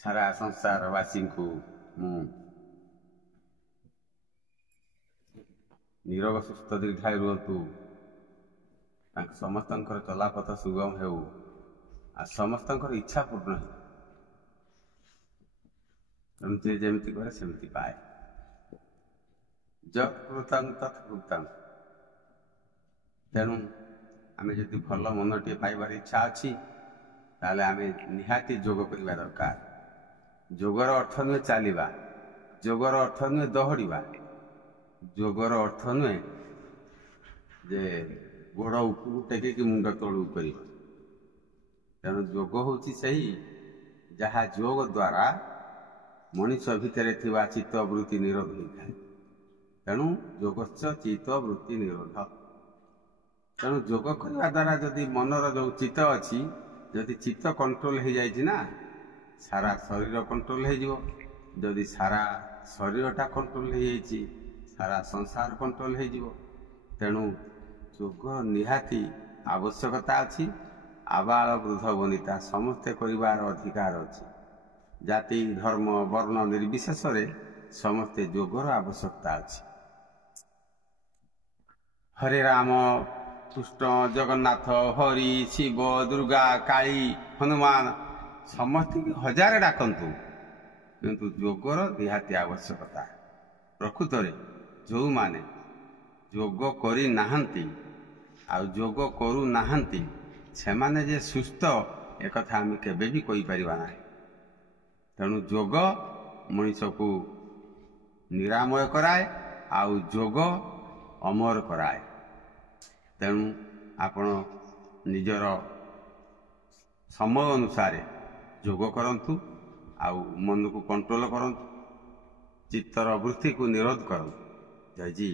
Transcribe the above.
सारा संसारवासी को मु नीरव सुस्थ दीर्घायु रुहतु समस्त चलापथ सुगम हो समस्त इच्छा पूर्ण हो जमी करे सेमती पाए जत्कृतं तत्कृतं तेणु आम जदि भल मन टे पाइबार इच्छा अच्छी ताले आम निहाती जोग करवा दरकार जोगर अर्थ नुहे चलवा जोगर अर्थ नुहे दौड़ा जोगर अर्थ नुहे जे गोड़ उपरू टेक मुंड तलू कर तेणु जोग हूँ जहा जोग द्वारा मनीष भितर थिबा चित्त वृत्ति निरोध होता है तेणु जोगश्च चित्त वृत्ति निरोध तेणु जोग करने द्वारा जदि मनर जो चित्त अच्छी जदि चित्त कंट्रोल हो जाए ना सारा शरीर कंट्रोल हो जदि सारा शरीरटा कंट्रोल हो जाए सारा संसार कंट्रोल हो तेणु जोग निहाती आवश्यकता अच्छी आबाल वृद्ध वनिता समस्ते करिवार अधिकार अच्छी जाति धर्म वर्ण निर्विशेष समस्ते जोगर आवश्यकता अच्छी हरे राम कृष्ण जगन्नाथ हरि शिव दुर्गा काली हनुमान समस्त हजार डाकतु किंतु जोगर निहाती आवश्यकता प्रकृत में जो माने जोग करी नाहंती आ जोग करू नाहंती से माने जे सुस्थ एक कथा आम केबे भी कहि परिबा ना तेणु जोग मनीष को निरामय कराए आउ जोग अमर कराए तेणु आपण निजर समय अनुसार जोग करंतु आउ मन को कंट्रोल करंतु चित्तर वृत्ति को निरोध करंतु जय जी।